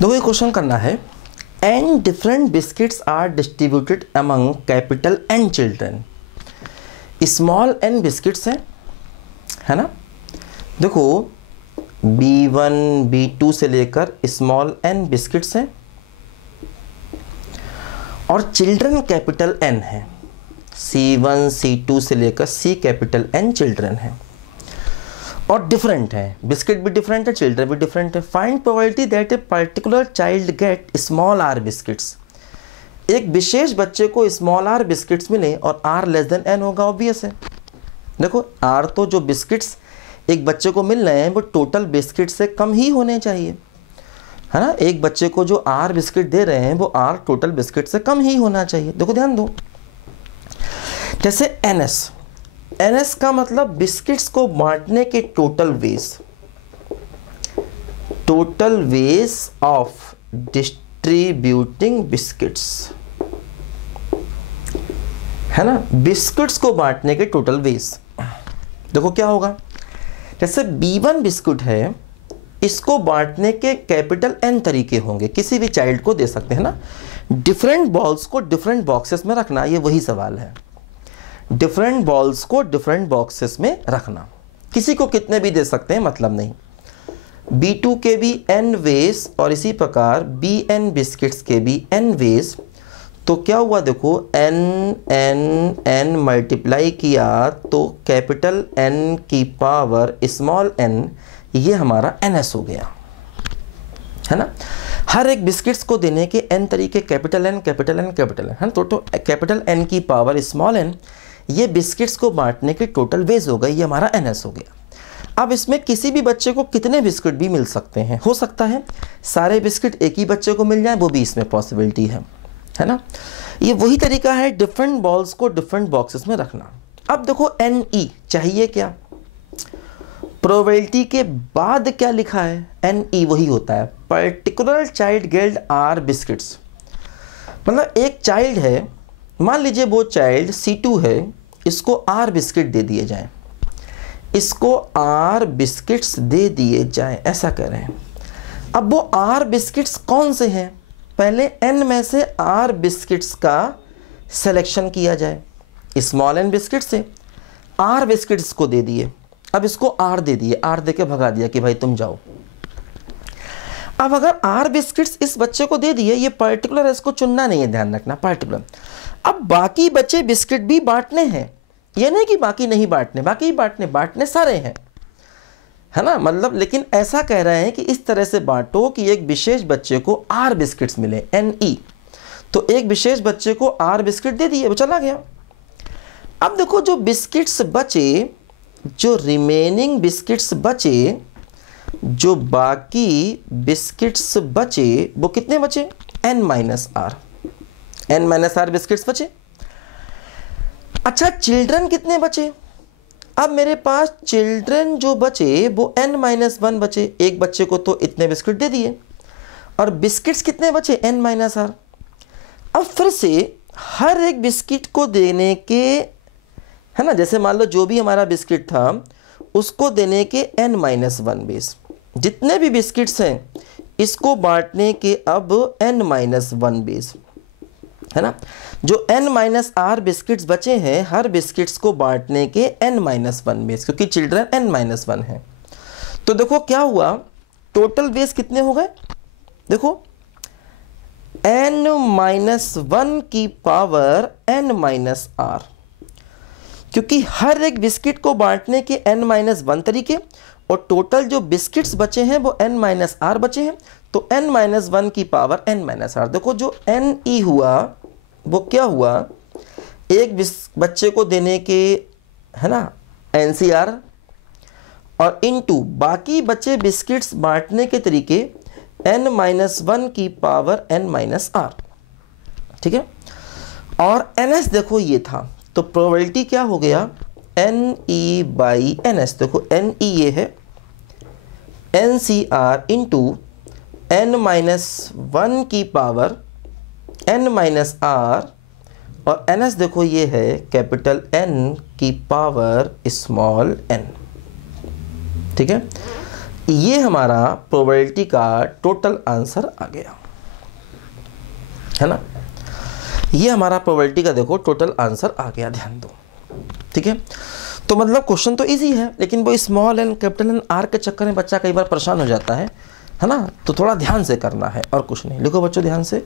देखो ये क्वेश्चन करना है, N different biscuits are distributed among capital N children. Small N biscuits हैं, है ना। देखो B1 B2 से लेकर स्मॉल एन बिस्किट्स हैं और चिल्ड्रन कैपिटल एन है। C1 C2 से लेकर C कैपिटल एन चिल्ड्रन है और डिफरेंट है, बिस्किट भी डिफरेंट है, चिल्ड्रन भी डिफरेंट है। Find probability that a particular child get small r biscuits. एक विशेष बच्चे को स्मॉल आर बिस्किट्स मिले और आर लेस देन एन होगा, ऑब्वियस है। देखो आर तो जो बिस्किट्स एक बच्चे को मिल रहे हैं वो टोटल बिस्किट से कम ही होने चाहिए, है ना। एक बच्चे को जो आर बिस्किट दे रहे हैं वो आर टोटल बिस्किट से कम ही होना चाहिए। देखो ध्यान दो, जैसे एनएस का मतलब बिस्किट्स को बांटने के total ways of distributing biscuits, है ना। बिस्किट्स को बांटने के टोटल वेज। देखो क्या होगा, जैसे B1 बिस्कुट है, इसको बांटने के कैपिटल एन तरीके होंगे, किसी भी चाइल्ड को दे सकते हैं ना। डिफरेंट बॉल्स को डिफरेंट बॉक्सेस में रखना, ये वही सवाल है। डिफरेंट बॉल्स को डिफरेंट बॉक्सेस में रखना, किसी को कितने भी दे सकते हैं, मतलब नहीं। B2 के भी n वेज और इसी प्रकार BN बिस्किट्स के भी n वेज। तो क्या हुआ, देखो n मल्टीप्लाई किया तो कैपिटल N की पावर स्मॉल n, ये हमारा NS हो गया, है ना। हर एक बिस्किट्स को देने के n तरीके, कैपिटल N है ना। तो कैपिटल N की पावर स्मॉल n, ये बिस्किट्स को बांटने के टोटल वेज हो गए, ये हमारा NS हो गया। अब इसमें किसी भी बच्चे को कितने बिस्किट भी मिल सकते हैं, हो सकता है सारे बिस्किट एक ही बच्चे को मिल जाए, वो भी इसमें पॉसिबिलिटी है ना। ये वही तरीका है डिफरेंट बॉल्स को डिफरेंट बॉक्सेस में रखना। अब देखो NE चाहिए क्या, प्रोबेबिलिटी के बाद क्या लिखा है, NE वही होता है, particular child get r biscuits. मतलब एक चाइल्ड है, मान लीजिए वो चाइल्ड C2 है, इसको आर बिस्किट दे दिए जाएं, इसको आर बिस्किट्स दे दिए जाएं, ऐसा कह रहे हैं। अब वो आर बिस्किट्स कौन से हैं, पहले n में से आर बिस्किट्स का सिलेक्शन किया जाए। स्मॉल n बिस्किट से आर बिस्किट्स को दे दिए, अब इसको आर दे दिए, आर दे के भगा दिया कि भाई तुम जाओ। अब अगर आर बिस्किट्स इस बच्चे को दे दिए, ये पर्टिकुलर है, इसको चुनना नहीं है, ध्यान रखना पर्टिकुलर। अब बाकी बचे बिस्किट भी बांटने हैं, ये नहीं कि बाकी नहीं बांटने, बाकी बांटने सारे हैं, है ना। मतलब लेकिन ऐसा कह रहे हैं कि इस तरह से बांटो कि एक विशेष बच्चे को आर बिस्किट्स मिले, NE। तो एक विशेष बच्चे को आर बिस्किट दे दिए, वो चला गया। अब देखो जो बिस्किट्स बचे, जो रिमेनिंग बिस्किट्स बचे, जो बाकी बिस्किट्स बचे, वो कितने बचे, n माइनस आर बिस्किट्स बचे। अच्छा चिल्ड्रन कितने बचे, अब मेरे पास चिल्ड्रन जो बचे वो n-1 बचे, एक बच्चे को तो इतने बिस्किट दे दिए, और बिस्किट्स कितने बचे, n-r। अब फिर से हर एक बिस्किट को देने के, है ना, जैसे मान लो जो भी हमारा बिस्किट था उसको देने के n-1 बेस, जितने भी बिस्किट्स हैं इसको बांटने के अब n-1 बेस, है ना। जो n-r बिस्किट्स बचे हैं, हर बिस्किट्स को बांटने के n-1 बेस, क्योंकि चिल्ड्रन n-1 है। तो देखो क्या हुआ, टोटल बेस कितने हो गए, देखो n-1 की पावर n-r, क्योंकि हर एक बिस्किट को बांटने के n-1 तरीके, और टोटल जो बिस्किट्स बचे हैं वो n-r बचे हैं, तो n-1 की पावर n-r। देखो जो NE हुआ वो क्या हुआ, एक बच्चे को देने के, है ना, NCR, और इनटू बाकी बचे बिस्किट्स बांटने के तरीके n-1 की पावर n-r, ठीक है। और NS देखो ये था, तो प्रोबेबिलिटी क्या हो गया, NE/NS। देखो NE ये है, NCR इंटू n-1 की पावर n-r, और NS देखो ये है कैपिटल N की पावर स्मॉल n, ठीक है। ये हमारा प्रोबेबिलिटी का टोटल आंसर आ गया, है ना। ये हमारा प्रोबेबिलिटी का देखो टोटल आंसर आ गया, ध्यान दो, ठीक है। तो मतलब क्वेश्चन तो इजी है, लेकिन वो small n capital n r के चक्कर में बच्चा कई बार परेशान हो जाता है ना। तो थोड़ा ध्यान से करना है और कुछ नहीं। लिखो बच्चों ध्यान से।